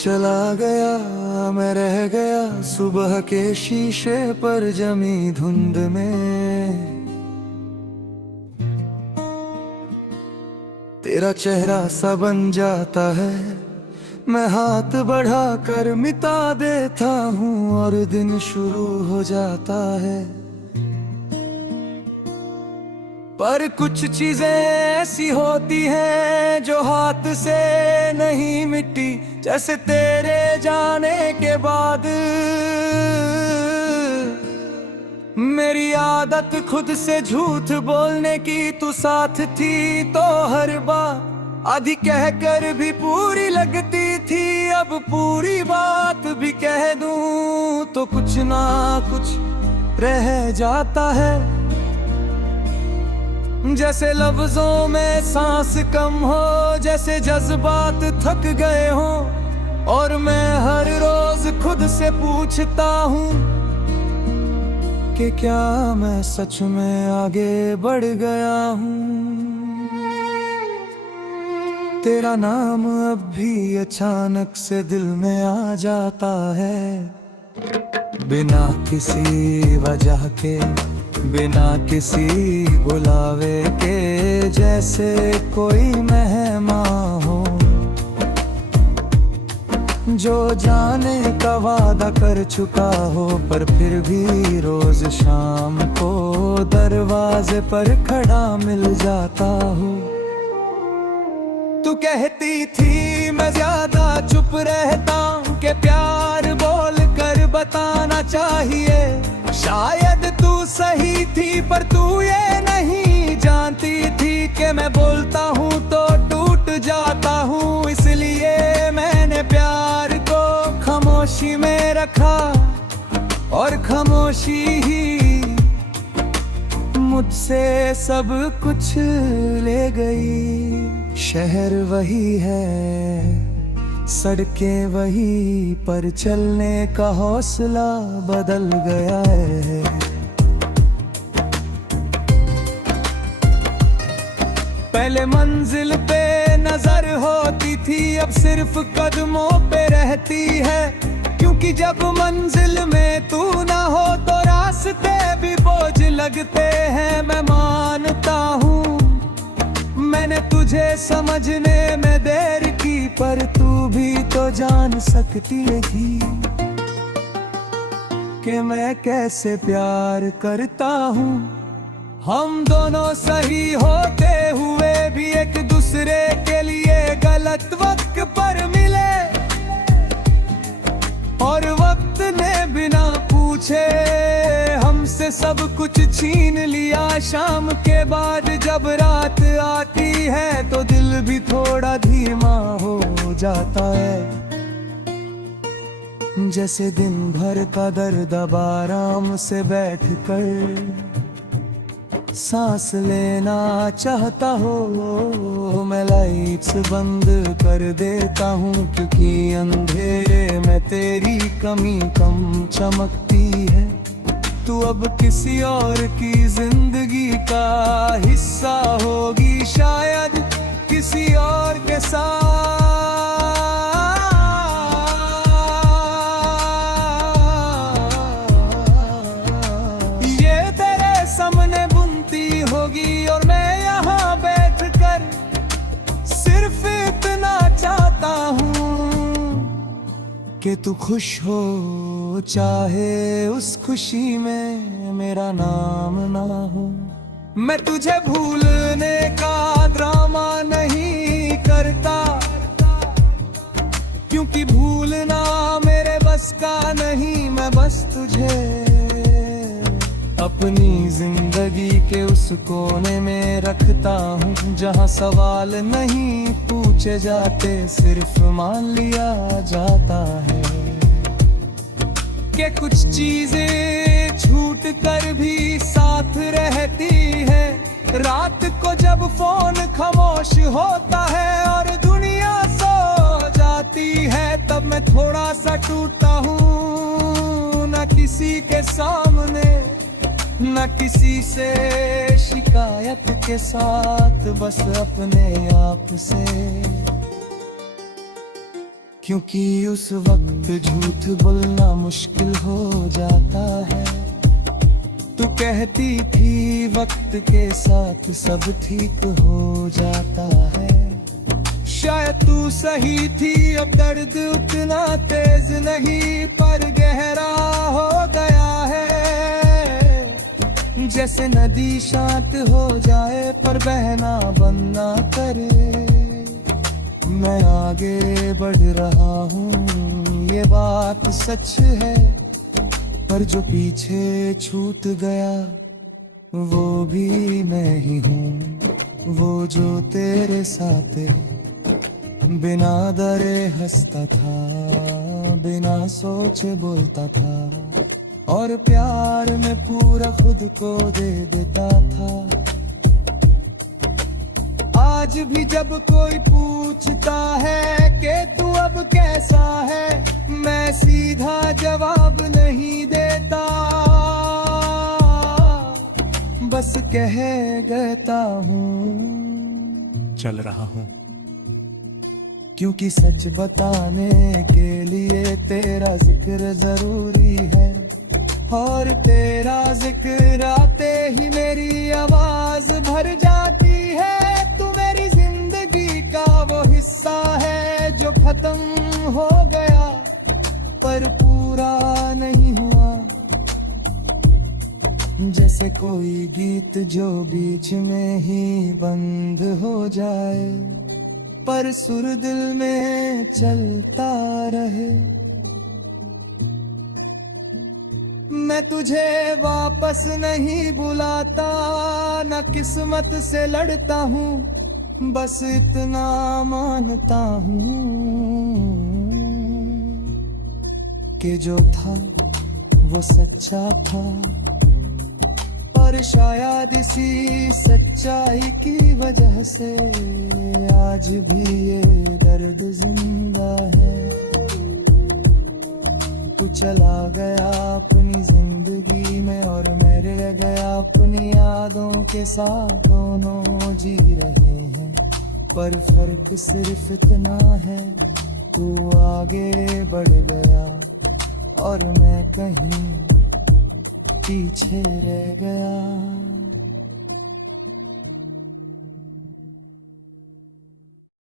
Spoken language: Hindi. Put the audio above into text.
चला गया, मैं रह गया सुबह के शीशे पर जमी धुंध में। तेरा चेहरा सा बन जाता है, मैं हाथ बढ़ा कर मिटा देता हूँ और दिन शुरू हो जाता है। पर कुछ चीजें ऐसी होती हैं जो हाथ से नहीं मिटती, जैसे तेरे जाने के बाद मेरी आदत खुद से झूठ बोलने की। तू साथ थी तो हर बात आधी कहकर भी पूरी लगती थी, अब पूरी बात भी कह दूं तो कुछ ना कुछ रह जाता है। जैसे लफ्जों में सांस कम हो, जैसे जज्बात थक गए हों, और मैं हर रोज खुद से पूछता हूँ कि क्या मैं सच में आगे बढ़ गया हूँ। तेरा नाम अब भी अचानक से दिल में आ जाता है, बिना किसी वजह के, बिना किसी बुलावे के, जैसे कोई मेहमान हो जो जाने का वादा कर चुका हो, पर फिर भी रोज शाम को दरवाजे पर खड़ा मिल जाता हो। तू कहती थी मैं ज्यादा चुप रहता हूँ, कि प्यार बोल कर बताना चाहिए। शायद तू सही थी, पर तू ये नहीं जानती थी कि मैं बोलता हूँ तो टूट जाता हूँ। इसलिए मैंने प्यार को खामोशी में रखा, और खामोशी ही मुझसे सब कुछ ले गई। शहर वही है, सड़कें वही, पर चलने का हौसला बदल गया है। पहले मंजिल पे नजर होती थी, अब सिर्फ कदमों पे रहती है। क्योंकि जब मंजिल में तू ना हो तो रास्ते भी बोझ लगते हैं। मैं मानता हूँ मैंने तुझे समझने में देर की, पर तू भी तो जान सकती थी कि मैं कैसे प्यार करता हूँ। हम दोनों सही होते हुए भी एक दूसरे के लिए गलत वक्त पर मिले, और वक्त ने बिना पूछे हमसे सब कुछ छीन लिया। शाम के बाद जब रात आती है तो दिल भी थोड़ा धीमा हो जाता है। जैसे दिन भर का दर्द अब आराम से बैठ कर सांस लेना चाहता हो। मैं लाइट्स बंद कर देता हूँ, क्योंकि अंधेरे में तेरी कमी कम चमकती है। तू अब किसी और की जिंदगी का हिस्सा होगी, शायद किसी और के साथ। ये तेरे सामने बुनती होगी, और मैं यहाँ बैठ कर सिर्फ इतना चाहता हूँ कि तू खुश हो, चाहे उस खुशी में मेरा नाम ना हो। मैं तुझे भूलने का ड्रामा नहीं करता, क्योंकि भूलना मेरे बस का नहीं। मैं बस तुझे अपनी जिंदगी के उस कोने में रखता हूँ, जहाँ सवाल नहीं पूछे जाते, सिर्फ मान लिया जाता है कि कुछ चीजें छूट कर भी साथ रहती है। रात को जब फोन खामोश होता है और दुनिया सो जाती है, तब मैं थोड़ा सा टूटता हूँ। न किसी के सामने, न किसी से शिकायत के साथ, बस अपने आप से क्योंकि उस वक्त झूठ बोलना मुश्किल हो जाता है। तू कहती थी वक्त के साथ सब ठीक हो जाता है। शायद तू सही थी, अब दर्द उतना तेज नहीं पर गहरा हो गया है। जैसे नदी शांत हो जाए पर बहना बंद ना करे। मैं आगे बढ़ रहा हूँ ये बात सच है, पर जो पीछे छूट गया वो भी मैं ही हूँ। वो जो तेरे साथ बिना डरे हंसता था, बिना सोचे बोलता था और प्यार में पूरा खुद को दे देता था। आज भी जब कोई पूछता है कि तू अब कैसा है, मैं सीधा जवाब नहीं देता, बस कह देता हूँ चल रहा हूँ। क्योंकि सच बताने के लिए तेरा जिक्र जरूरी है, और तेरा जिक्र आते ही मेरी आवाज भर जाती है। तू मेरी जिंदगी का वो हिस्सा है जो खत्म हो गया पर पूरा नहीं हुआ। जैसे कोई गीत जो बीच में ही बंद हो जाए पर सुर दिल में चलता रहे। मैं तुझे वापस नहीं बुलाता, न किस्मत से लड़ता हूँ, बस इतना मानता हूँ कि जो था वो सच्चा था। और शायद इसी सच्चाई की वजह से आज भी ये दर्द जिंदा है। तू चला गया अपनी जिंदगी में और मैं रह गया अपनी यादों के साथ, दोनों जी रहे हैं पर फर्क सिर्फ इतना है, तू आगे बढ़ गया और मैं कहीं पीछे रह गया।